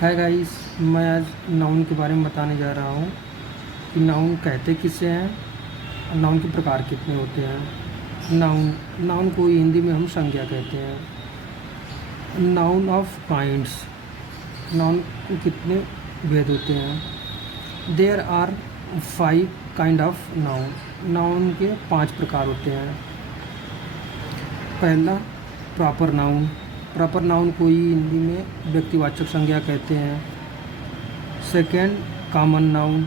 Hi guys, मैं आज noun के बारे में बताने जा रहा हूँ कि नाउन कहते किसे हैं और नाउन के प्रकार कितने होते हैं। नाउन नाउन को हिंदी में हम संज्ञा कहते हैं। नाउन ऑफ काइंड्स, नाउन को कितने भेद होते हैं। There are 5 kind of noun, noun के 5 प्रकार होते हैं। पहला प्रॉपर नाउन, प्रॉपर नाउन को ही हिंदी में व्यक्तिवाचक संज्ञा कहते हैं। Second common noun,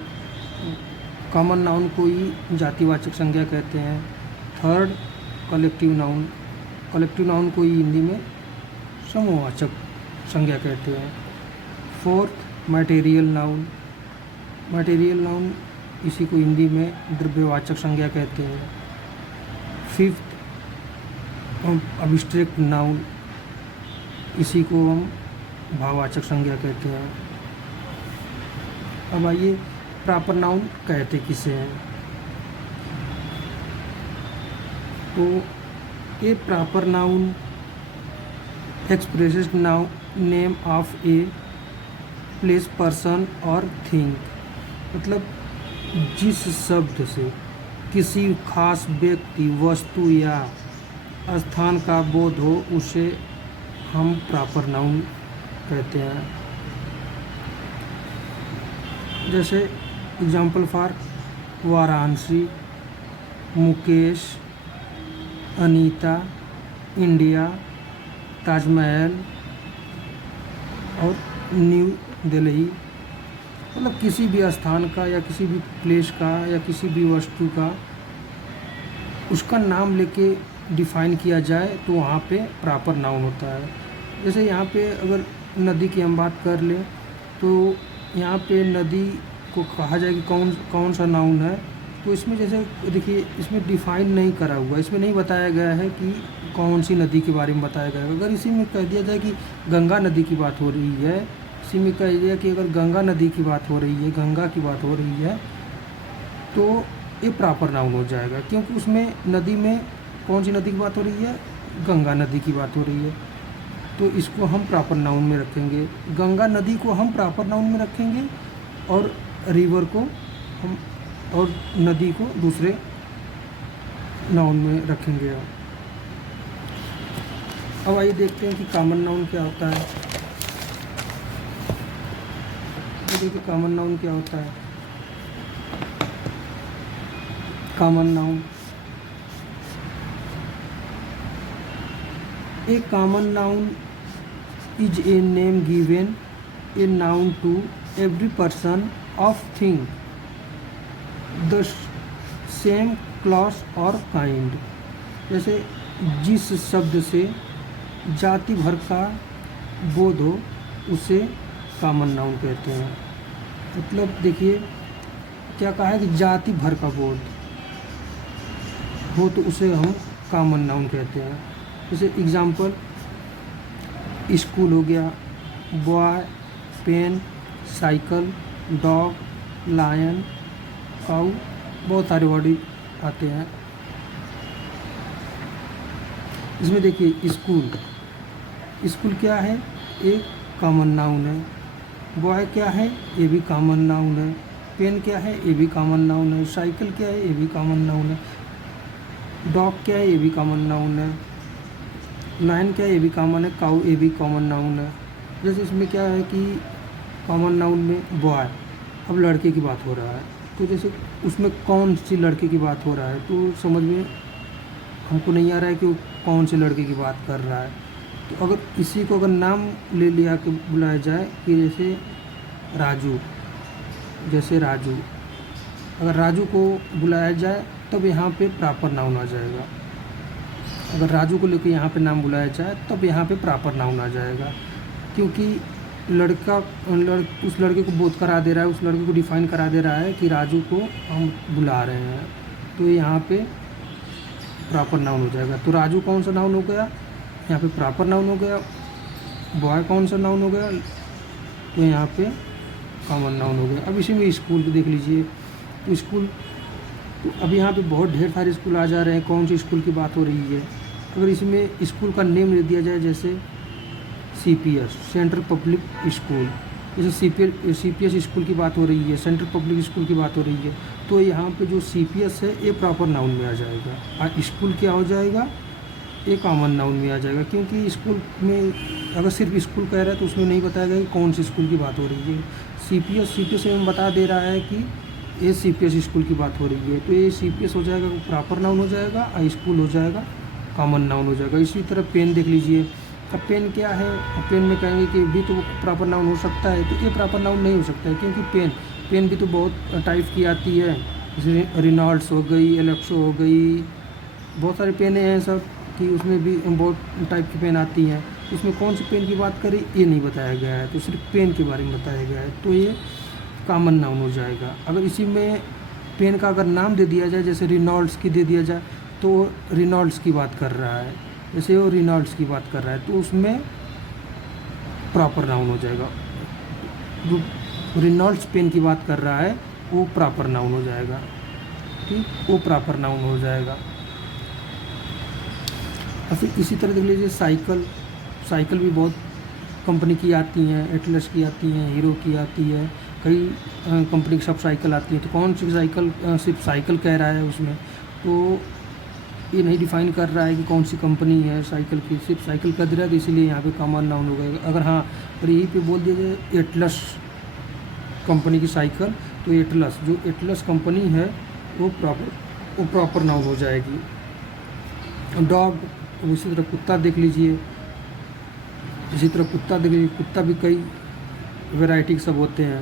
common noun को ही जातिवाचक संज्ञा कहते हैं। Third collective noun, collective noun को ही हिंदी में समूहवाचक संज्ञा कहते हैं। Fourth material noun, material noun इसी को हिंदी में द्रव्यवाचक संज्ञा कहते हैं। फिफ्थ अब्स्ट्रैक्ट नाउन, इसी को हम भाववाचक संज्ञा कहते हैं। अब आइए प्रॉपर नाउन कहते किसे हैं। तो a proper noun expresses now name of a place, person और थिंग, मतलब जिस शब्द से किसी खास व्यक्ति, वस्तु या स्थान का बोध हो उसे हम प्रॉपर नाउन कहते हैं। जैसे example for Varanasi, Mukesh, Anita, India, Taj Mahal और न्यू दिल्ली, मतलब किसी भी स्थान का या किसी भी प्लेस का या किसी भी वस्तु का उसका नाम लेके डिफ़ाइन किया जाए तो वहाँ पे प्रॉपर नाउन होता है। जैसे यहाँ पे अगर नदी की हम बात कर लें तो यहाँ पे नदी को कहा जाए कि कौन सा नाउन है, तो इसमें जैसे देखिए इसमें डिफ़ाइन नहीं करा हुआ, इसमें नहीं बताया गया है कि कौन सी नदी के बारे में बताया गया है। अगर इसी में कह दिया जाए कि गंगा नदी की बात हो रही है, इसी में कह दिया कि अगर गंगा नदी की बात हो रही है, गंगा की बात हो रही है, तो ये प्रॉपर नाउन हो जाएगा, क्योंकि उसमें नदी में कौन सी नदी की बात हो रही है, गंगा नदी की बात हो रही है, तो इसको हम प्रॉपर नाउन में रखेंगे। गंगा नदी को हम प्रॉपर नाउन में रखेंगे और रिवर को हम और नदी को दूसरे नाउन में रखेंगे। अब आइए देखते हैं कि कॉमन नाउन क्या होता है। देखिए कॉमन नाउन क्या होता है। Common noun, A common noun is a name given a noun to every person of thing, the same class or kind। जैसे जिस शब्द से जाति भर का बोध हो उसे कॉमन नाउन कहते हैं। मतलब देखिए क्या कहा है कि जाति भर का बोध हो तो उसे हम कॉमन नाउन कहते हैं। जैसे एग्जाम्पल स्कूल हो गया, boy, pen, cycle, dog, lion, cow, बहुत सारे वर्ड आते हैं। इसमें देखिए स्कूल, स्कूल क्या है, एक कॉमन नाउन है। बॉय क्या है, ये भी कॉमन नाउन है। पेन क्या है, ये भी कॉमन नाउन है। साइकिल क्या है, ये भी कॉमन नाउन है। डॉग क्या है, ये भी कॉमन नाउन है। लायन क्या है, ये भी कॉमन है। काऊ ये भी कॉमन नाउन है। जैसे इसमें क्या है कि कॉमन नाउन में बॉय, अब लड़के की बात हो रहा है, तो जैसे उसमें कौन सी लड़के की बात हो रहा है तो समझ में हमको नहीं आ रहा है कि वो कौन से लड़के की बात कर रहा है। तो अगर इसी को अगर नाम ले लिया के बुलाया जाए कि जैसे राजू, जैसे राजू, अगर राजू को बुलाया जाए तब यहाँ पे प्रॉपर नाउन आ जाएगा। अगर राजू को लेकर यहाँ पे नाम बुलाया जाए तब यहाँ पे प्रॉपर नाउन आ जाएगा, क्योंकि उस लड़के को बोध करा दे रहा है, उस लड़के को डिफ़ाइन करा दे रहा है कि राजू को हम बुला रहे हैं, तो यहाँ पे प्रॉपर नाउन हो जाएगा। तो राजू कौन सा नाउन हो गया, यहाँ पे प्रॉपर नाउन हो गया। बॉय कौन सा नाउन हो गया, तो यहाँ पे कॉमन नाउन हो गया। अब इसी में स्कूल को देख लीजिए, तो स्कूल, तो अब यहाँ पे बहुत ढेर सारे स्कूल आ जा रहे हैं, कौन सी स्कूल की बात हो रही है। अगर इसमें स्कूल का नेम दे दिया जाए जैसे CPS, सेंट्रल पब्लिक स्कूल, जैसे CPS स्कूल की बात हो रही है, सेंट्रल पब्लिक स्कूल की बात हो रही है, तो यहाँ पे जो CPS है ये प्रॉपर नाउन में आ जाएगा, और स्कूल क्या हो जाएगा, ये कॉमन नाउन में आ जाएगा। क्योंकि स्कूल में अगर सिर्फ स्कूल कह रहा है तो उसमें नहीं बताया कि कौन सी स्कूल की बात हो रही है। CPS में बता दे रहा है कि ये CPS स्कूल की बात हो रही है, तो ये CPS हो जाएगा प्रॉपर नाउन हो जाएगा, और स्कूल हो जाएगा कॉमन नाउन हो जाएगा। इसी तरह पेन देख लीजिए, अब पेन क्या है, पेन में कहेंगे कि भी तो प्रॉपर नाउन हो सकता है, तो ये प्रॉपर नाउन नहीं हो सकता है, क्योंकि पेन भी तो बहुत टाइप की आती है, जैसे रिनॉल्ड्स हो गई, एलेक्सो हो गई, बहुत सारे पेन हैं सब कि उसमें भी बहुत टाइप की पेन आती हैं। उसमें कौन सी पेन की बात करें ये नहीं बताया गया है, तो सिर्फ पेन के बारे में बताया गया है, तो ये कॉमन नाउन हो जाएगा। अगर इसी में पेन का अगर नाम दे दिया जाए, जैसे रिनॉल्ड्स की दे दिया जाए, तो रिनॉल्ड्स की बात कर रहा है, जैसे वो रिनॉल्ड्स की बात कर रहा है, तो उसमें प्रॉपर नाउन हो जाएगा। जो रिनॉल्ड्स पेन की बात कर रहा है वो प्रॉपर नाउन हो जाएगा, ठीक, वो प्रॉपर नाउन हो जाएगा। और फिर इसी तरह देख लीजिए साइकिल भी बहुत कंपनी की आती हैं, एटलस की आती हैं, हीरो की आती है, कई कंपनी की सब साइकिल आती है। तो कौन सी साइकिल, सिर्फ साइकिल कह रहा है उसमें, तो ये नहीं डिफाइन कर रहा है कि कौन सी कंपनी है साइकिल की, सिर्फ साइकिल कर दे रहा है, तो इसीलिए यहाँ पे कॉमन नाउन हो गएगा। अगर हाँ और यहीं पे बोल दिया जाए एटलस कंपनी की साइकिल, तो एटलस, जो एटलस कंपनी है वो प्रॉपर नाउन हो जाएगी। डॉग, इसी तरह कुत्ता देख लीजिए, कुत्ता भी कई वैरायटी के सब होते हैं,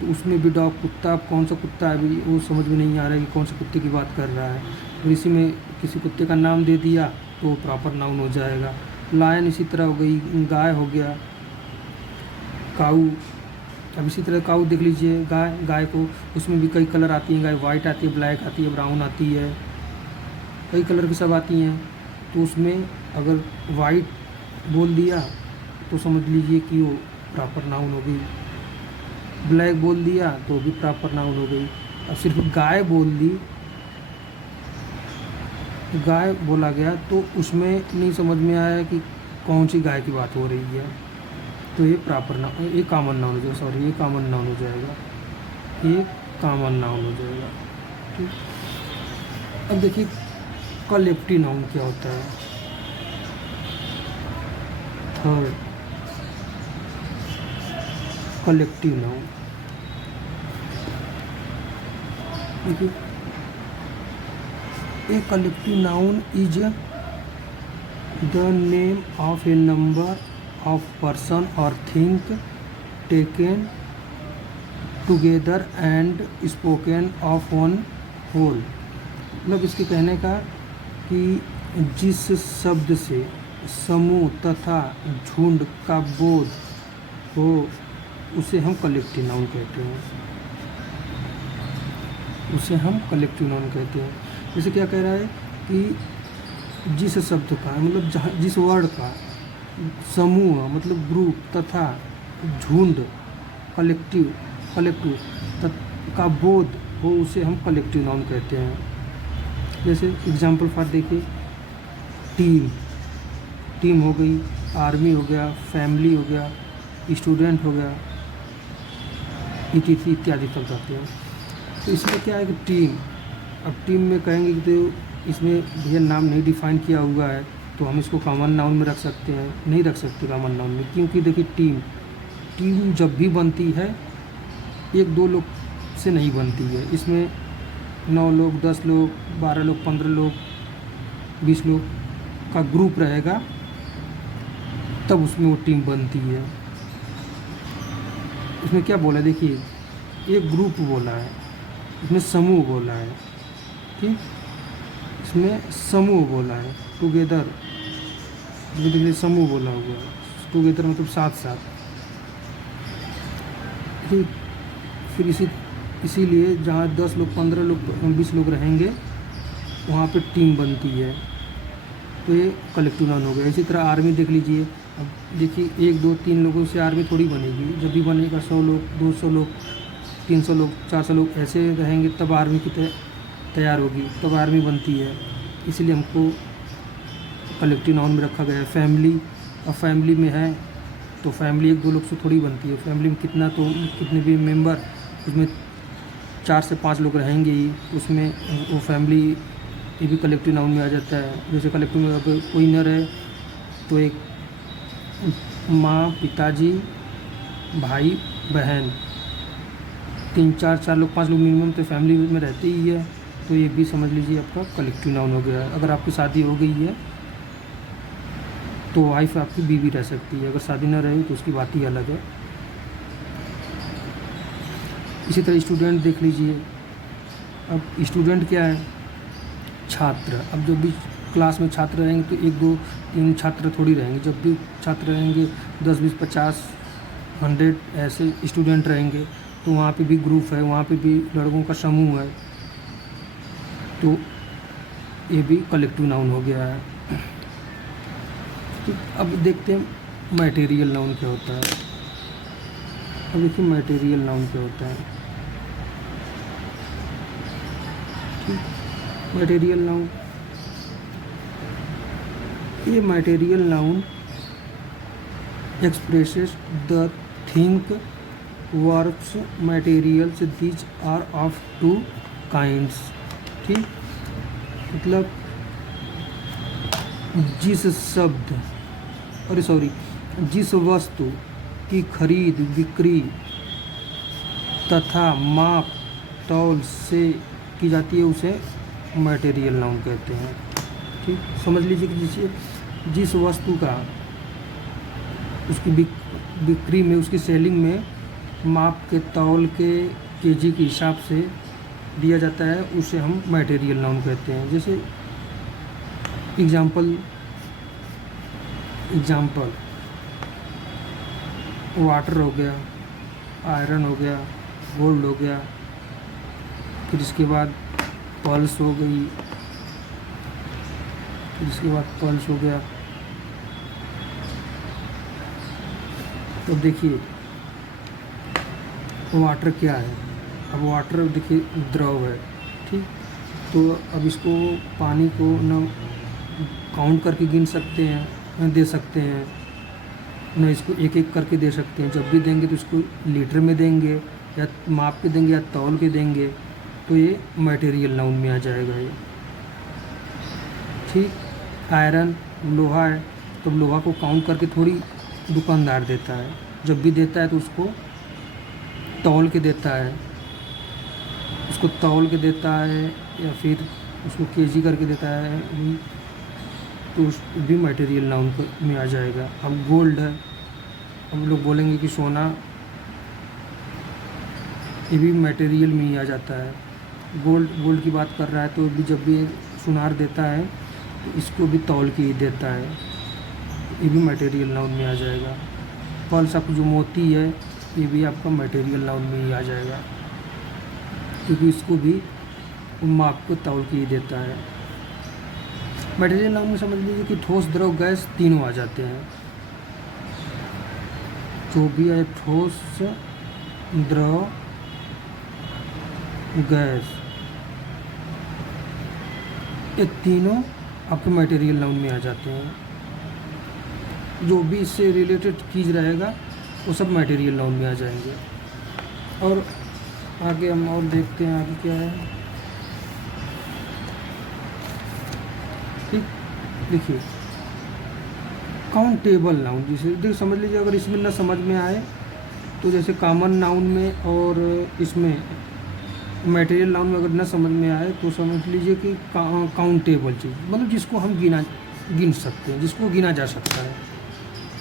तो उसमें भी डॉग, कुत्ता, कौन सा कुत्ता है अभी वो समझ में नहीं आ रहा है कि कौन से कुत्ते की बात कर रहा है, तो इसी में किसी कुत्ते का नाम दे दिया तो प्रॉपर नाउन हो जाएगा। लायन इसी तरह हो गई, गाय हो गया, काऊ, अब इसी तरह काऊ देख लीजिए, गाय को, उसमें भी कई कलर आती हैं, गाय वाइट आती है, ब्लैक आती है, ब्राउन आती है, कई कलर की सब आती हैं, तो उसमें अगर वाइट बोल दिया तो समझ लीजिए कि वो प्रॉपर नाउन हो गई, ब्लैक बोल दिया तो भी प्रॉपर नाउन हो गई। अब सिर्फ गाय बोल दी, गाय बोला गया तो उसमें नहीं समझ में आया कि कौन सी गाय की बात हो रही है, तो ये प्रॉपर नाउन, ये कॉमन नाउन हो जाएगा, सॉरी ये कॉमन नाउन हो जाएगा, ये कॉमन नाउन हो जाएगा, ठीक। अब देखिए कलेक्टिव नाउन क्या होता है। थर्ड, कलेक्टिव नाउन, देखिए a collective noun is the name of A number of person or thing taken together and spoken of one whole। मतलब इसके कहने का कि जिस शब्द से समूह तथा झुंड का बोध हो उसे हम कलेक्टिव नाउन कहते हैं, उसे हम कलेक्टिव नाउन कहते हैं। जैसे क्या कह रहा है कि जिस शब्द का, मतलब जहाँ जिस वर्ड का समूह मतलब ग्रुप तथा झुंड कलेक्टिव का बोध हो उसे हम कलेक्टिव नाउन कहते हैं। जैसे एग्जांपल फॉर देखिए, टीम हो गई, आर्मी हो गया, फैमिली हो गया, स्टूडेंट हो गया, इत्यादि तक जाते हैं। तो इसमें क्या है कि टीम, अब टीम में कहेंगे कि तो इसमें भैया नाम नहीं डिफाइन किया हुआ है, तो हम इसको कॉमन नाउन में रख सकते हैं, नहीं रख सकते कॉमन नाउन में, क्योंकि देखिए टीम जब भी बनती है 1-2 लोग से नहीं बनती है, इसमें 9 लोग, 10 लोग, 12 लोग, 15 लोग, 20 लोग का ग्रुप रहेगा, तब उसमें वो टीम बनती है। इसमें क्या बोला, देखिए एक ग्रुप बोला है, इसमें समूह बोला है, ठीक, इसमें समूह बोला है, टुगेदर, देखिए समूह बोला हुआ है, टुगेदर मतलब साथ, ठीक। फिर इसीलिए जहाँ 10 लोग, 15 लोग, 20 लोग रहेंगे वहाँ पे टीम बनती है, तो ये कलेक्टिव नाउन हो गया। इसी तरह आर्मी देख लीजिए, अब देखिए 1, 2, 3 लोगों से आर्मी थोड़ी बनेगी, जब भी बनेगा 100 लोग, 200 लोग, 300 लोग, 400 लोग ऐसे रहेंगे तब आर्मी की तैयार होगी, तब आर्मी बनती है, इसलिए हमको कलेक्टिव नाउन में रखा गया है। फैमिली, और फैमिली में है तो फैमिली एक दो लोग से थोड़ी बनती है, फैमिली में कितने भी मेंबर, उसमें 4 से 5 लोग रहेंगे ही, उसमें वो फैमिली ये भी कलेक्टिव नाउन में आ जाता है। जैसे कलेक्टिव में अगर कोई न रहे तो एक माँ, पिताजी, भाई, बहन, 4 लोग 5 लोग मिनिमम तो फैमिली में रहते ही है, तो ये भी समझ लीजिए आपका कलेक्टिव नाउन हो गया है। अगर आपकी शादी हो गई है तो वाइफ आपकी बीवी रह सकती है, अगर शादी ना रही तो उसकी बात ही अलग है। इसी तरह स्टूडेंट देख लीजिए। अब स्टूडेंट क्या है? छात्र। अब जब भी क्लास में छात्र रहेंगे तो 1 2 3 छात्र थोड़ी रहेंगे, जब भी छात्र रहेंगे 10 20 50 100 ऐसे स्टूडेंट रहेंगे, तो वहाँ पे भी ग्रुप है, वहाँ पे भी लड़कों का समूह है, तो ये भी कलेक्टिव नाउन हो गया है। तो अब देखते हैं मटेरियल नाउन क्या होता है। अब देखिए मटेरियल नाउन क्या होता है। मटेरियल नाउन, ये material noun expresses the thing verbs materials these are of 2 kinds. ठीक, मतलब जिस वस्तु की खरीद बिक्री तथा माप तौल से की जाती है उसे मटेरियल नाउन कहते हैं। ठीक, समझ लीजिए कि जिस वस्तु का उसकी बिक्री में, उसकी सेलिंग में माप के, तौल के, केजी के हिसाब से दिया जाता है, उसे हम मटेरियल नाउन कहते हैं। जैसे एग्जाम्पल वाटर हो गया, आयरन हो गया, गोल्ड हो गया, फिर इसके बाद पल्स हो गई, फिर इसके बाद पल्स हो गया। तो देखिए वाटर क्या है। अब वाटर देखिए द्रव है, ठीक, तो अब इसको पानी को न काउंट करके गिन सकते हैं, न दे सकते हैं, न इसको एक एक करके दे सकते हैं। जब भी देंगे तो इसको लीटर में देंगे या माप के देंगे या तौल के देंगे, तो ये मटेरियल नाउन में आ जाएगा ये। ठीक, आयरन लोहा है, तो लोहा को काउंट करके थोड़ी दुकानदार देता है, जब भी देता है तो उसको तौल के देता है, उसको तौल के देता है या फिर उसको केजी करके देता है, तो उस भी मटेरियल नाउन में आ जाएगा। अब गोल्ड है, हम लोग बोलेंगे कि सोना, ये भी मटेरियल में ही आ जाता है। गोल्ड की बात कर रहा है तो भी जब भी सुनार देता है तो इसको भी तौल के ही देता है, ये भी मटेरियल नाउन में आ जाएगा। पल्स आपको जो मोती है ये भी आपका मटेरियल नाउन में ही आ जाएगा, क्योंकि इसको भी माप को तौल के ही देता है। मटेरियल नाउन में समझ लीजिए कि ठोस, द्रव, गैस तीनों आ जाते हैं। जो भी है ठोस, द्रव, गैस, ये तीनों आपके मटेरियल नाउन में आ जाते हैं। जो भी इससे रिलेटेड चीज़ रहेगा वो सब मटेरियल नाउन में आ जाएंगे। और आगे हम और देखते हैं आगे क्या है। ठीक, देखिए काउंटेबल नाउन, जिसे देख समझ लीजिए, अगर इसमें ना समझ में आए तो जैसे कॉमन नाउन में और इसमें मटेरियल नाउन में अगर ना समझ में आए तो समझ लीजिए कि काउंटेबल चीज़, मतलब जिसको हम गिन सकते हैं, जिसको गिना जा सकता है।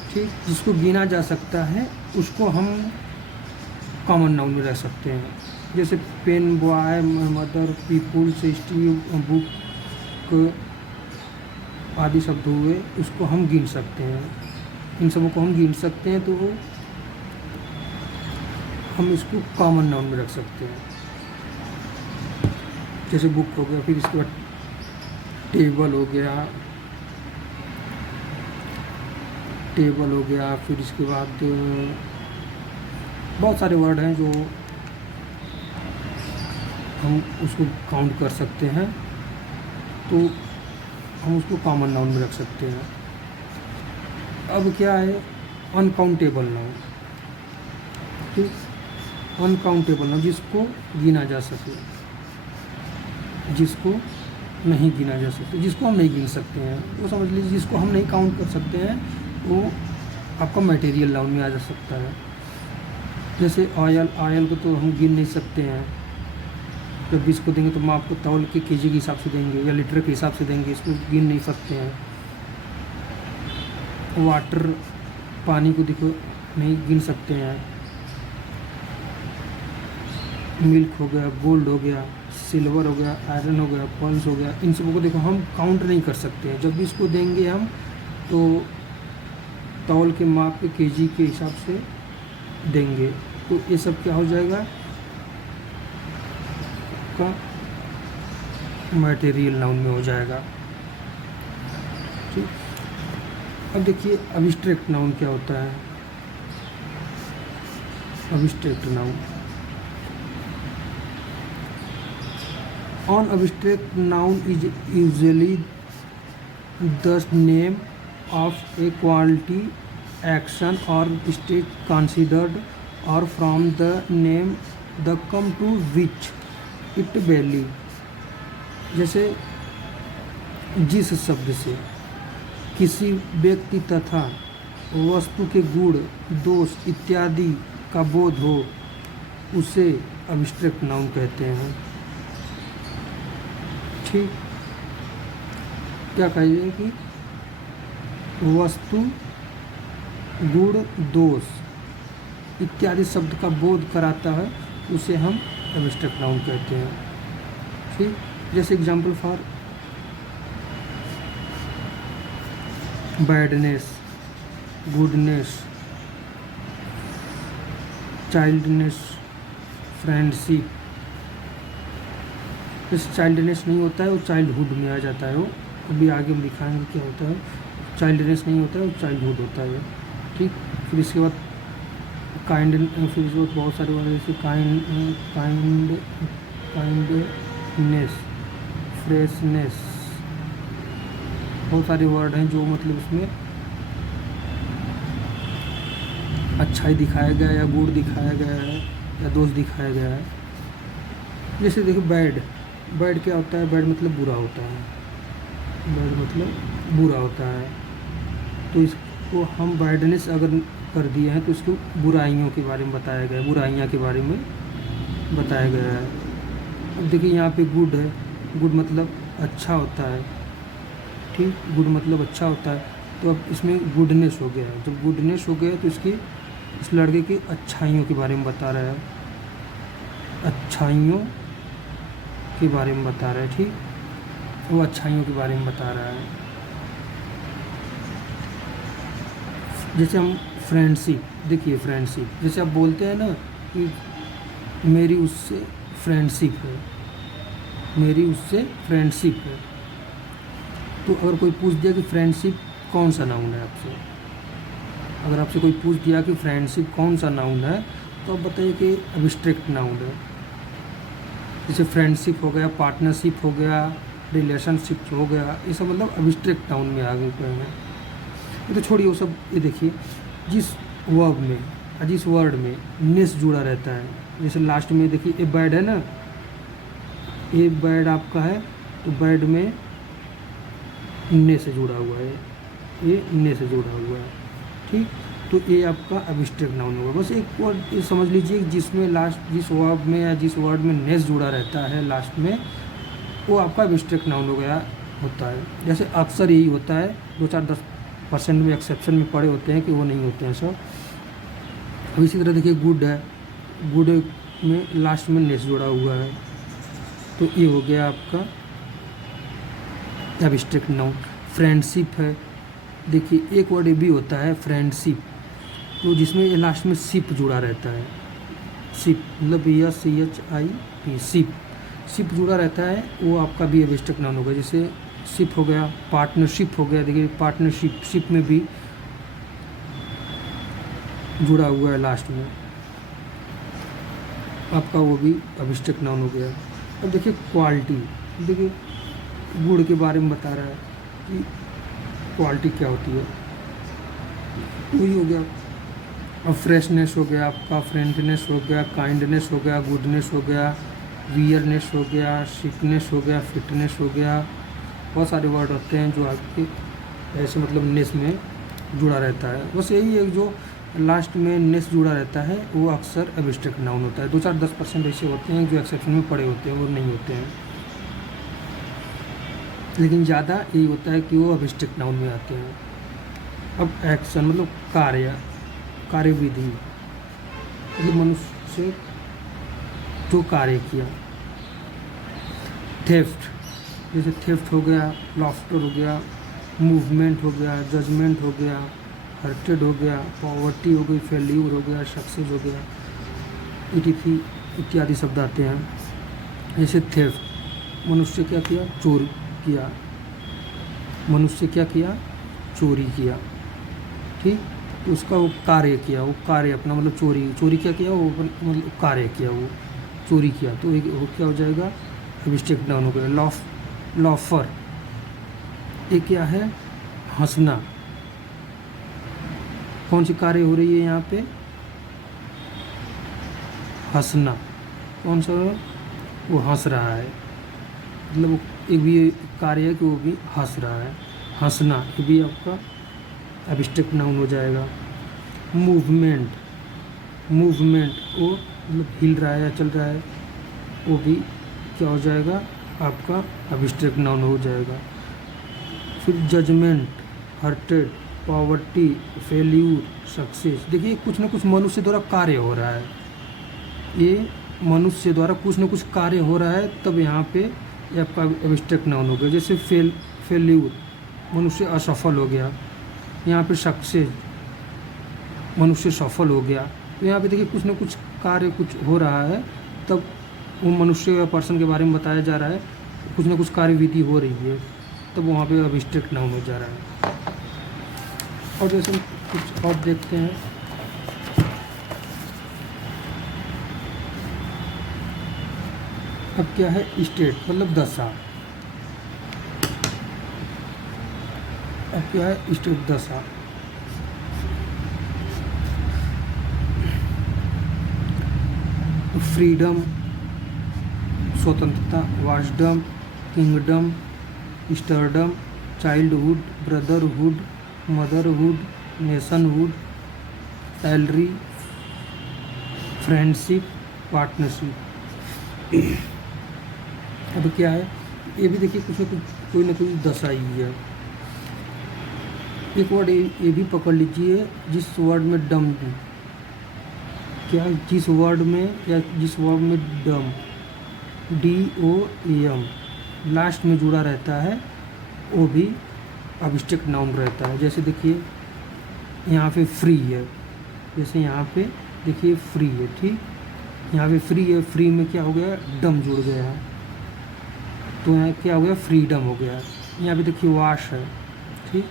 ठीक, जिसको गिना जा सकता है उसको हम कॉमन नाउन में रख सकते हैं। जैसे pen, boy, mother, people, city, book आदि शब्द हुए, उसको हम गिन सकते हैं, इन सबों को हम गिन सकते हैं, तो हम इसको कॉमन नाउन में रख सकते हैं। जैसे बुक हो गया, फिर इसके बाद टेबल हो गया, फिर इसके बाद बहुत सारे वर्ड हैं जो हम उसको काउंट कर सकते हैं, तो हम उसको कॉमन नाउन में रख सकते हैं। अब क्या है अनकाउंटेबल नाउन, ठीक, अनकाउंटेबल नाउन जिसको गिना जा सके, जिसको नहीं गिना जा सकते, जिसको हम नहीं गिन सकते हैं, वो समझ लीजिए जिसको हम नहीं काउंट कर सकते हैं वो आपका मटेरियल नाउन में आ जा सकता है। जैसे ऑयल, ऑयल को तो हम गिन नहीं सकते हैं, जब भी इसको देंगे तो हम आपको तौल के केजी के हिसाब से देंगे या लीटर के हिसाब से देंगे, इसको गिन नहीं सकते हैं। वाटर, पानी को देखो नहीं गिन सकते हैं। मिल्क हो गया, गोल्ड हो गया, सिल्वर हो गया, आयरन हो गया, पर्ल्स हो गया, इन सबको देखो हम काउंट नहीं कर सकते हैं। जब भी इसको देंगे हम तो तौल के माप के केजी के हिसाब से देंगे, तो ये सब क्या हो जाएगा का मटेरियल नाउन में हो जाएगा, ठीक। अब देखिए अब्स्ट्रैक्ट नाउन क्या होता है। Abstract noun, on abstract noun is usually the name of a quality, action और स्टेट कंसिडर्ड और from the name the come to which it valley. जैसे जिस शब्द से किसी व्यक्ति तथा वस्तु के गुण, दोष इत्यादि का बोध हो उसे अब्स्ट्रैक्ट नाउन कहते हैं, ठीक। क्या कहिए कि वस्तु, गुण, दोष इत्यादि शब्द का बोध कराता है उसे हम अब्स्ट्रैक्ट नाउन कहते हैं, ठीक। जैसे example for badness, goodness, childness, friendship. जैसे चाइल्डनेस नहीं होता है वो चाइल्डहुड में आ जाता है, वो अभी आगे हम दिखाएंगे क्या होता है। चाइल्डनेस नहीं होता है वो चाइल्डहुड होता है, ठीक। फिर इसके बाद काइंड, फिर इसके बाद बहुत सारे वर्ड जैसे काइंडनेस, फ्रेशनेस, बहुत सारे वर्ड हैं जो मतलब उसमें अच्छाई दिखाया गया है या गुड दिखाया गया है या दोष दिखाया गया है। जैसे देखो बैड, बैड क्या होता है, बैड मतलब बुरा होता है, बैड मतलब बुरा होता है, तो इसको हम बैडनेस अगर कर दिए हैं तो इसको बुराइयों के बारे में बताया गया है, बुराइयाँ के बारे में बताया गया है। अब देखिए यहाँ पे गुड है, गुड मतलब अच्छा होता है, ठीक, गुड मतलब अच्छा होता है, तो अब इसमें गुडनेस हो गया है। जब गुडनेस हो गया तो इसकी, इस लड़के की अच्छाइयों के बारे में बता रहा है, अच्छाइयों के बारे में बता रहा है, ठीक, वो अच्छाइयों के बारे में बता रहा है। जैसे हम फ्रेंडशिप, देखिए फ्रेंडशिप, जैसे आप बोलते हैं ना कि मेरी उससे फ्रेंडशिप है, मेरी उससे फ्रेंडशिप है, तो अगर कोई पूछ दिया कि फ्रेंडशिप कौन सा नाउन है आपसे, अगर आपसे कोई पूछ दिया कि फ्रेंडशिप कौन सा नाउन है तो आप बताइए कि अब्स्ट्रैक्ट नाउन है। जैसे फ्रेंडशिप हो गया, पार्टनरशिप हो गया, रिलेशनशिप हो गया, ये सब मतलब अब्स्ट्रैक्ट नाउन में आ गए हैं। ये तो छोड़िए वो सब, ये देखिए जिस वर्ब में, जिस वर्ड में नेस जुड़ा रहता है, जैसे लास्ट में देखिए ए बैड है ना, ए बैड आपका है तो बैड में ने से जुड़ा हुआ है, ये ने से जुड़ा हुआ है, ठीक, तो ये आपका अब्स्ट्रैक्ट नाउन होगा। बस एक वर्ड ये समझ लीजिए जिसमें लास्ट, जिस वर्ब में या जिस वर्ड में नेस जुड़ा रहता है लास्ट में, वो आपका अब्स्ट्रैक्ट नाउन हो गया होता है। जैसे अक्सर यही होता है, 2-4-10% में एक्सेप्शन में पड़े होते हैं कि वो नहीं होते हैं सब। अब इसी तरह देखिए गुड है, गुड में लास्ट में नेस जुड़ा हुआ है, तो ये हो गया आपका अब्स्ट्रैक्ट नाउन। फ्रेंडशिप है, देखिए एक वर्ड भी होता है फ्रेंडशिप, तो जिसमें लास्ट में शिप जुड़ा रहता है, शिप मतलब SCHIP, शिप, शिप जुड़ा रहता है, वो आपका भी अब्स्ट्रैक्ट नाउन होगा। जैसे शिप हो गया, पार्टनरशिप हो गया, देखिए पार्टनरशिप, शिप में भी जुड़ा हुआ है लास्ट में, आपका वो भी अब्स्ट्रैक्ट नाउन हो गया। अब देखिए क्वालिटी, देखिए गुड़ के बारे में बता रहा है कि क्वालिटी क्या होती है, वही हो गया अब फ्रेशनेस हो गया आपका, फ्रेंडनेस हो गया, काइंडनेस हो गया, गुडनेस हो गया, वियरनेस हो गया, सिकनेस हो गया, फिटनेस हो गया। बहुत सारे वर्ड होते हैं जो आपके ऐसे मतलब नेस में जुड़ा रहता है। बस यही है जो लास्ट में नेस जुड़ा रहता है वो अक्सर एब्स्ट्रैक्ट नाउन होता है। 2-4-10% ऐसे होते हैं जो एक्सेप्शन में पड़े होते हैं, वो नहीं होते हैं, लेकिन ज़्यादा यही होता है कि वो एब्स्ट्रैक्ट नाउन में आते हैं। अब एक्शन मतलब कार्यविधि, मतलब मनुष्य जो कार्य किया। थेफ्ट, जैसे थेफ्ट हो गया, लॉफ्टर हो गया, मूवमेंट हो गया, जजमेंट हो गया, हर्टेड हो गया, पॉवर्टी हो गई, फेल्यूर हो गया, सक्सेस हो गया, इत्यादि शब्द आते हैं। जैसे थेफ्ट, मनुष्य क्या किया, चोरी किया, मनुष्य क्या किया, चोरी किया, ठीक। तो उसका वो कार्य किया, वो कार्य अपना मतलब चोरी क्या किया, वो मतलब कार्य किया, वो चोरी किया, तो एक वो क्या हो जाएगा, एब्स्ट्रैक्ट नाउन हो गया। लॉफर, ये क्या है, हंसना। कौन सी कार्य हो रही है यहाँ पे, हंसना। कौन सा, वो हंस रहा है, मतलब वो एक भी कार्य है कि वो भी हंस रहा है, हंसना, ये भी आपका एब्स्ट्रैक्ट नाउन हो जाएगा। मूवमेंट, वो मतलब हिल रहा है या चल रहा है, वो भी क्या हो जाएगा, आपका एब्स्ट्रैक्ट नाउन हो जाएगा। फिर judgement, hurted, poverty, failure, success. देखिए कुछ ना कुछ मनुष्य द्वारा कार्य हो रहा है, ये मनुष्य द्वारा कुछ ना कुछ कार्य हो रहा है, तब यहाँ पे ये आपका एब्स्ट्रैक्ट नाउन हो गया। जैसे फेल्यूर, मनुष्य असफल हो गया, यहाँ पे सक्सेस, मनुष्य सफल हो गया। तो यहाँ पे देखिए कुछ ना कुछ कार्य कुछ हो रहा है, तब वो मनुष्य या पर्सन के बारे में बताया जा रहा है, कुछ ना कुछ कार्यविधि हो रही है, तब वहाँ पे एब्स्ट्रैक्ट नाउन हो जा रहा है। और जैसे कुछ और देखते हैं, अब क्या है, स्टेट मतलब दशा। अब क्या है, स्टेट दशा। फ्रीडम, स्वतंत्रता, wisdom, kingdom, stardom, childhood, brotherhood, motherhood, nationhood, salary, friendship, partnership. अब क्या है, ये भी देखिए कुछ ना कुछ कोई ना कोई दशा ही है। एक वर्ड ये भी पकड़ लीजिए, जिस वर्ड में डम, क्या जिस वर्ड में डम, DOM लास्ट में जुड़ा रहता है, वो भी एब्स्ट्रैक्ट नाउन रहता है। जैसे देखिए यहाँ पे फ्री है, जैसे यहाँ पे देखिए फ्री है, ठीक, यहाँ पे फ्री है, फ्री में क्या हो गया, डम जुड़ गया है, तो यहाँ क्या हो गया, फ्रीडम हो गया। यहाँ पे देखिए वाश है, ठीक,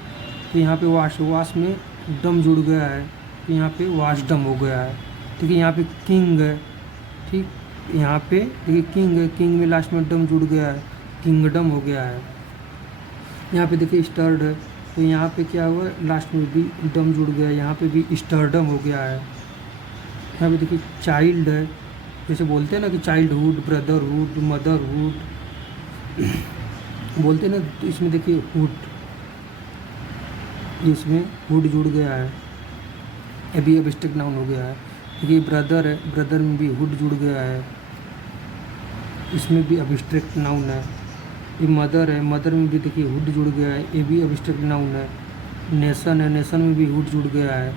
तो यहाँ पे वाश में डम जुड़ गया है, तो यहाँ पे वाशडम हो गया है। देखिए यहाँ पे किंग है, ठीक, यहाँ पे देखिए किंग है, किंग में लास्ट में डम जुड़ गया है, किंगडम हो गया है। यहाँ पे देखिए स्टर्ड है, तो यहाँ पे क्या हुआ, लास्ट में भी डम जुड़ गया है, यहाँ पे भी स्टर्डम हो गया है। यहाँ पे देखिए चाइल्ड है, जैसे बोलते हैं ना कि चाइल्डहुड, ब्रदरहुड, मदरहुड बोलते हैं ना, तो इसमें देखिए हुड, इसमें हुड जुड़ गया है, ये भी एब्स्ट्रैक्ट नाउन हो गया है। देखिए ब्रदर है, ब्रदर में भी हुड जुड़ गया है, इसमें भी एब्स्ट्रैक्ट नाउन है। ये मदर है, मदर में भी देखिए हुड जुड़ गया है, ये भी एब्स्ट्रैक्ट नाउन है। नेशन है, नेशन में भी हुड जुड़ गया है।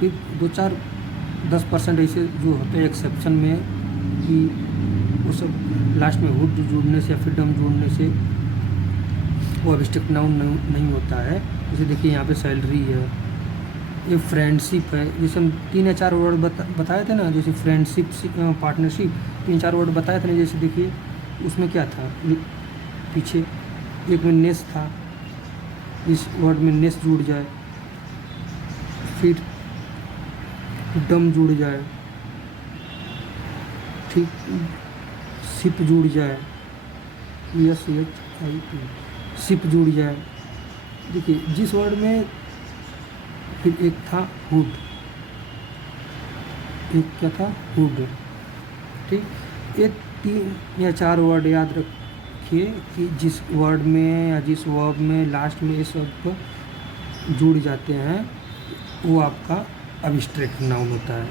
फिर 2-4-10% ऐसे जो होते हैं एक्सेप्शन में कि वो सब लास्ट में हुड जुड़ने से या फिर डम जुड़ने से वो एब्स्ट्रैक्ट नाउन नहीं होता है। जैसे देखिए यहाँ पे सैलरी है, ये फ्रेंडशिप है, जैसे हम 3 या 4 वर्ड बताए थे ना, जैसे फ्रेंडशिप, पार्टनरशिप, 3-4 वर्ड बताए थे ना। जैसे देखिए उसमें क्या था, पीछे एक में नेस था, इस वर्ड में नेस जुड़ जाए, फिर डम जुड़ जाए, ठीक, सिप जुड़ जाए, SHIP, सिप जुड़ जाए। देखिए जिस वर्ड में फिर एक था हुड, एक क्या था, हुड। ठीक, ये 3 या 4 वर्ड याद रखिए कि जिस वर्ड में या जिस वर्ब में लास्ट में ये सब जुड़ जाते हैं वो आपका अब्स्ट्रैक्ट नाउन होता है।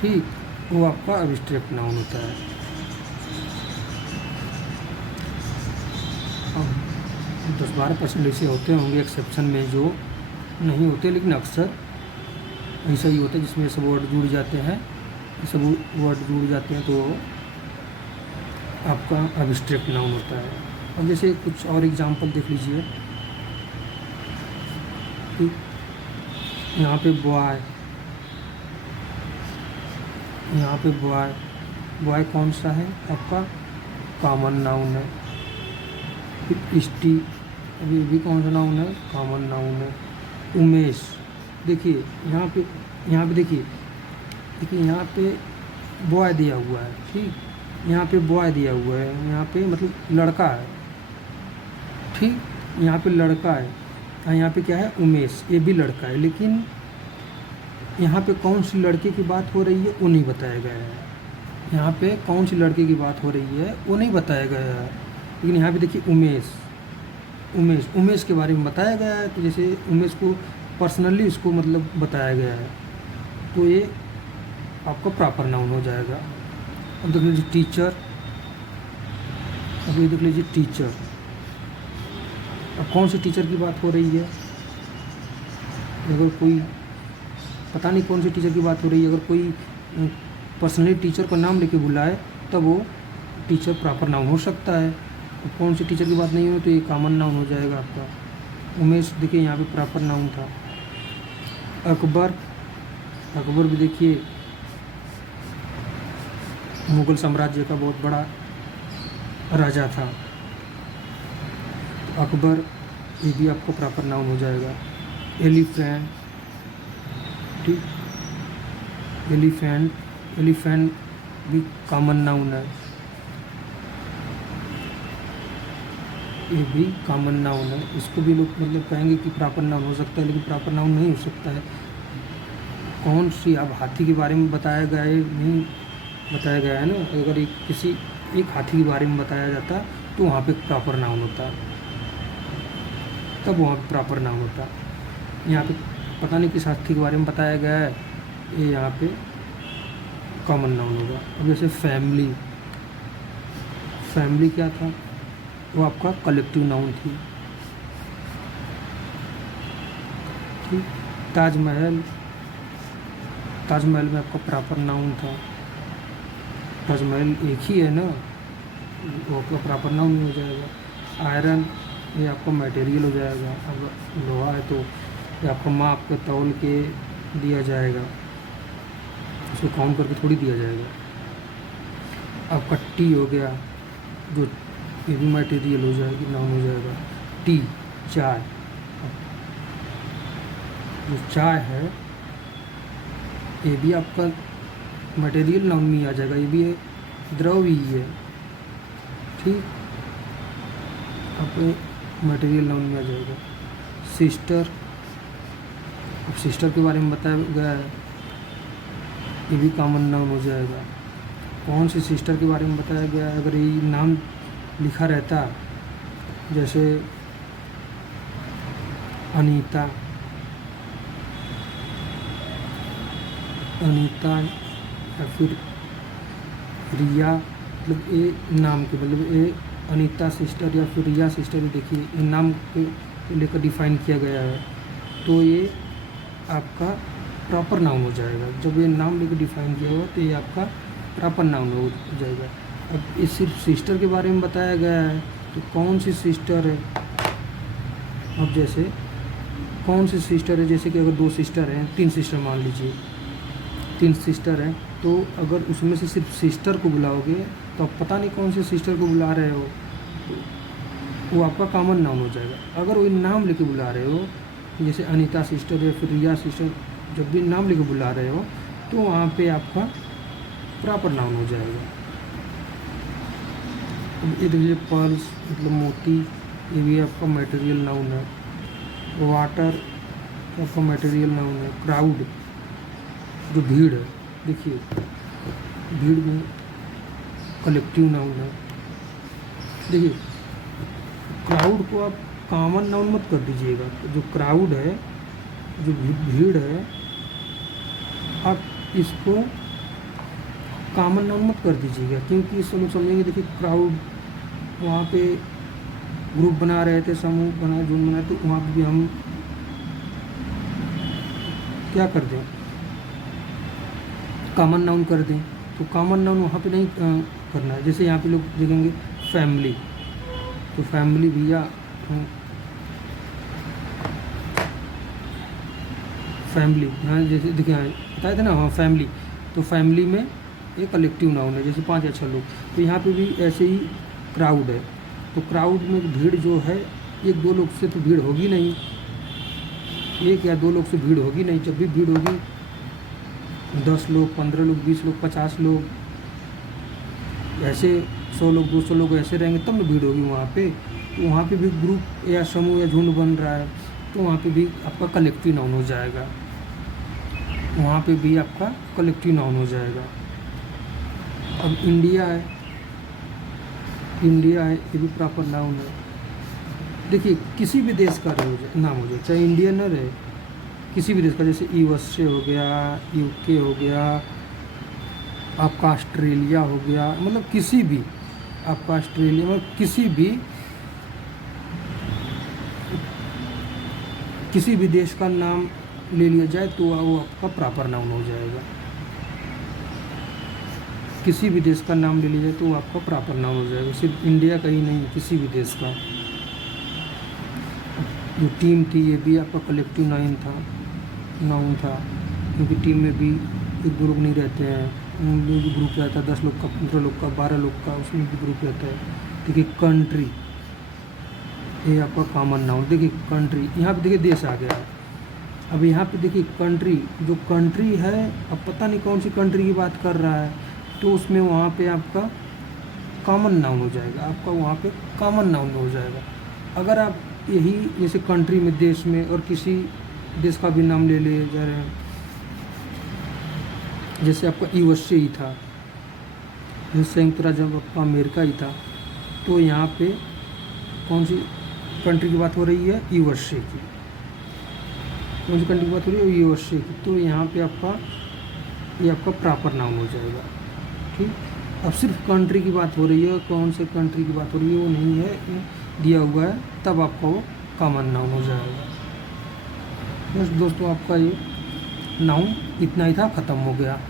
ठीक, वो आपका अब्स्ट्रैक्ट नाउन होता है। अब 10-12% ऐसे होते होंगे एक्सेप्शन में जो नहीं होते, लेकिन अक्सर ऐसा ही होता है जिसमें सब वर्ड जुड़ जाते हैं, सब वर्ड जुड़ जाते हैं तो आपका अब्स्ट्रैक्ट नाउन होता है। अब जैसे कुछ और एग्जांपल देख लीजिए। ठीक, यहाँ पे बॉय, यहाँ पे बॉय, बॉय कौन सा है आपका कॉमन नाउन है। फिर स्टी, अभी भी कौन सा नाउन है, कॉमन नाउन है। उमेश, देखिए यहाँ पे देखिए यहाँ पे बॉय दिया हुआ है। ठीक, यहाँ पे बॉय दिया हुआ है, यहाँ पे मतलब लड़का है। ठीक, यहाँ पे लड़का है और यहाँ पे क्या है, उमेश, ये भी लड़का है, लेकिन यहाँ पे कौन सी लड़के की बात हो रही है वो नहीं बताया गया है। यहाँ पे कौन सी लड़के की बात हो रही है वो नहीं बताया गया है, लेकिन यहाँ पे देखिए उमेश के बारे में बताया गया है। तो जैसे उमेश को पर्सनली उसको मतलब बताया गया है, तो ये आपका प्रॉपर नाउन हो जाएगा। अब देख लीजिए टीचर, अब ये देख लीजिए टीचर, अब कौन से टीचर की बात हो रही है। अगर कोई पता नहीं कौन सी टीचर की बात हो रही है, अगर कोई पर्सनली टीचर का नाम लेके बुलाए तब वो टीचर प्रॉपर नाउन हो सकता है। तो कौन सी टीचर की बात नहीं हो तो ये कॉमन नाउन हो जाएगा आपका। उमेश देखिए यहाँ पे प्रॉपर नाउन था। अकबर, अकबर भी देखिए मुग़ल साम्राज्य का बहुत बड़ा राजा था। तो अकबर ये भी आपको प्रॉपर नाउन हो जाएगा। एलिफेंट, ठीक, एलिफेंट भी कॉमन नाउन है, ये भी कॉमन नाउन है। इसको भी लोग मतलब कहेंगे कि प्रॉपर नाउन हो सकता है, लेकिन प्रॉपर नाउन नहीं हो सकता है। कौन सी, अब हाथी के बारे में बताया गया है, नहीं बताया गया है ना। अगर किसी एक हाथी के बारे में बताया जाता तो वहाँ पे प्रॉपर नाउन होता, तब वहाँ पे प्रॉपर नाउन होता। यहाँ पे पता नहीं किस हाथी के बारे में बताया गया है, ये यहाँ पे कॉमन नाउन होगा। अब जैसे फैमिली, फैमिली क्या था, वो आपका कलेक्टिव नाउन थी। ठीक, ताजमहल, ताजमहल में आपका प्रॉपर नाउन था। ताजमहल एक ही है ना, वो आपका प्रॉपर नाउन नहीं हो जाएगा। आयरन, ये आपका मटेरियल हो जाएगा। अगर लोहा है तो ये आपका माप के तौल के दिया जाएगा, उसको काउंट करके थोड़ी दिया जाएगा। आपका टी हो गया, जो ये भी मटेरियल हो जाएगी, नाउन हो जाएगा। टी, चाय, जो चाय है ये भी आपका मटेरियल नाउन में आ जाएगा, ये भी है द्रव ही है। ठीक, आपको मटेरियल नाउन में आ जाएगा। सिस्टर, अब सिस्टर के बारे में बताया गया है, ये भी कॉमन नाउन हो जाएगा। कौन सी सिस्टर के बारे में बताया गया है, अगर ये नाम लिखा रहता जैसे अनीता, या फिर रिया, मतलब ये नाम के मतलब ये अनीता सिस्टर या फिर रिया सिस्टर, देखिए ये नाम के लेकर डिफ़ाइन किया गया है, तो ये आपका प्रॉपर नाउन हो जाएगा। जब ये नाम लेकर डिफ़ाइन किया हुआ तो ये आपका प्रॉपर नाउन हो जाएगा। अब ये सिर्फ सिस्टर के बारे में बताया गया है, तो कौन सी सिस्टर है। अब जैसे कौन सी सिस्टर है, जैसे कि अगर 2 सिस्टर हैं, 3 सिस्टर मान लीजिए, 3 सिस्टर हैं, तो अगर उसमें से सिर्फ सिस्टर को बुलाओगे तो आप पता नहीं कौन से सिस्टर को बुला रहे हो, तो वो आपका कॉमन नाउन हो जाएगा। अगर वो नाम लेके बुला रहे हो, जैसे अनीता सिस्टर या फिर रिया सिस्टर, जब भी नाम लेके बुला रहे हो तो वहाँ पे आपका प्रॉपर नाउन हो जाएगा। ये देखिए पर्ल्स, मतलब मोती, ये भी आपका मटेरियल नाउन है। वाटर आपका मटेरियल नाउन है। क्राउड, जो भीड़ है, देखिए भीड़ में कलेक्टिव नाउन है। देखिए क्राउड को आप कॉमन नाउन मत कर दीजिएगा। जो क्राउड है, जो भीड़ है, आप इसको कॉमन नाउन मत कर दीजिएगा, क्योंकि इससे लोग समझेंगे। देखिए क्राउड, वहाँ पे ग्रुप बना रहे थे, समूह बना, झुंड बना, तो वहाँ पे भी हम क्या कर दें, कॉमन नाउन कर दें। तो कॉमन नाउन वहाँ पे नहीं करना है। जैसे यहाँ पे लोग देखेंगे फैमिली, तो फैमिली भैया फैमिली, यहाँ जैसे देखिए यहाँ बताए थे ना, हाँ फैमिली, तो फैमिली में एक कलेक्टिव नाउन है, जैसे 5 या 6 लोग। तो यहाँ पे भी ऐसे ही क्राउड है, तो क्राउड में भीड़ जो है, 1-2 लोग से तो भीड़ होगी नहीं, 1 या 2 लोग से भीड़ होगी नहीं। जब भी भीड़ होगी 10 लोग, 15 लोग, 20 लोग, 50 लोग, ऐसे 100 लोग, 200 लोग ऐसे रहेंगे तब ना भीड़ होगी वहाँ पे। तो वहाँ पे भी ग्रुप या समूह या झुंड बन रहा है, तो वहाँ पे भी आपका कलेक्टिव नाउन हो जाएगा, वहाँ पे भी आपका कलेक्टिव नाउन हो जाएगा। अब इंडिया है, इंडिया है, ये भी प्रॉपर नाउन है। देखिए किसी भी देश का नाम हो जाए, चाहे इंडियन रहे, किसी भी देश का, जैसे यूएसए हो गया, यूके हो गया, आपका ऑस्ट्रेलिया हो गया, मतलब किसी भी, आपका ऑस्ट्रेलिया में किसी भी देश का नाम ले लिया जाए तो वो आपका प्रॉपर नाउन हो जाएगा। किसी भी देश का नाम ले लिया जाए तो वो आपका प्रॉपर नाउन हो जाएगा, सिर्फ इंडिया का ही नहीं, किसी भी देश का। जो टीम थी, ये भी आपका कलेक्टिव नाउन था, क्योंकि टीम में भी 1-2 लोग नहीं रहते हैं, उनमें भी ग्रुप रहता है, 10 लोग का, 15 लोग का, 12 लोग का, उसमें भी ग्रुप रहता है। देखिए कंट्री, ये आपका कॉमन नाउन। देखिए कंट्री, यहाँ पे देखिए देश आ गया है। अब यहाँ पे देखिए कंट्री, जो कंट्री है, अब पता नहीं कौन सी कंट्री की बात कर रहा है, तो उसमें वहाँ पे आपका कॉमन नाउन हो जाएगा, आपका वहाँ पे कॉमन नाउन हो जाएगा। अगर आप यही जैसे कंट्री में, देश में, और किसी देश का भी नाम ले जा रहे हैं, जैसे आपका यूएसए ही था, जैसे संयुक्त राज्य आपका अमेरिका ही था, तो यहाँ पे कौन सी कंट्री की बात हो रही है, यूएसए की। कौन सी कंट्री की बात हो रही है, यूएसए की। तो यहाँ पे ये आपका प्रॉपर नाउन हो जाएगा। ठीक, अब सिर्फ कंट्री की बात हो रही है, कौन से कंट्री की बात हो रही है वो नहीं है, दिया हुआ है, तब आपका वो कॉमन नाउन हो जाएगा। बस दोस्तों, आपका ये नाउन इतना ही था, ख़त्म हो गया।